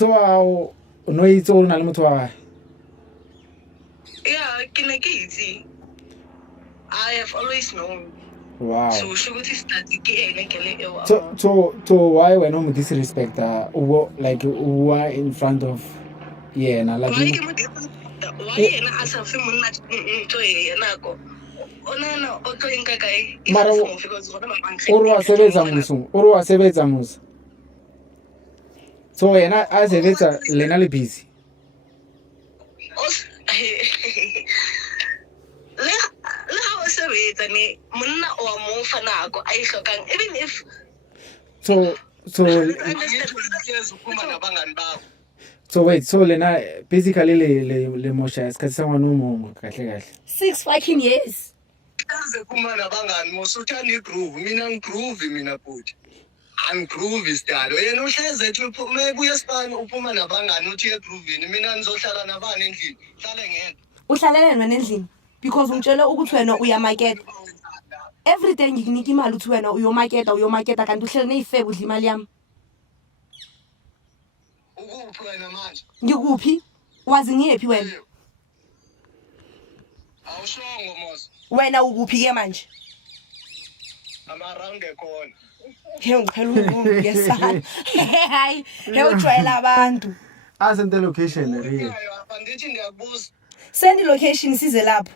motho wa no itse o na le motho wa Yeah, ke ne ke itse. I have always known. wow So ukuthi study ke ene ke le eo. so why when no disrespect like who in front of yena like Why ke mo why yena a sa fe monna ntho yena ko ona o tlo inka kae mara o wa sebetsa musa so yena a sebetsa lena le busy le ha o sebetsa ne monna o a mo fa nako a ihlokang even if so wait so lena basically le mosha isikhathi sangwana umongo kahle 6 fucking years kaze kumana bangani mosuthanda igroove mina ngigroove mina futhi angigroove sidalo yena uhleze ethi mebuye sibani uphuma nabangani uthi egroovini mina nizohlala nabani endlini hlale ngedwa uhlalele wena endlini because ungitshela ukuthi wena uyamaketa every day ngikunika imali uthi wena uyomaketa kanti uhlele neyifebe udla imali yami ukuphi wena manje ngikuphi wazi ngiyephi wena awushongo mos wena ukuphi ke manje ama-around the corner ngiphela ukuyesana hayi ujwayela abantu asente location real andithi ndiyakubuza send location size lapho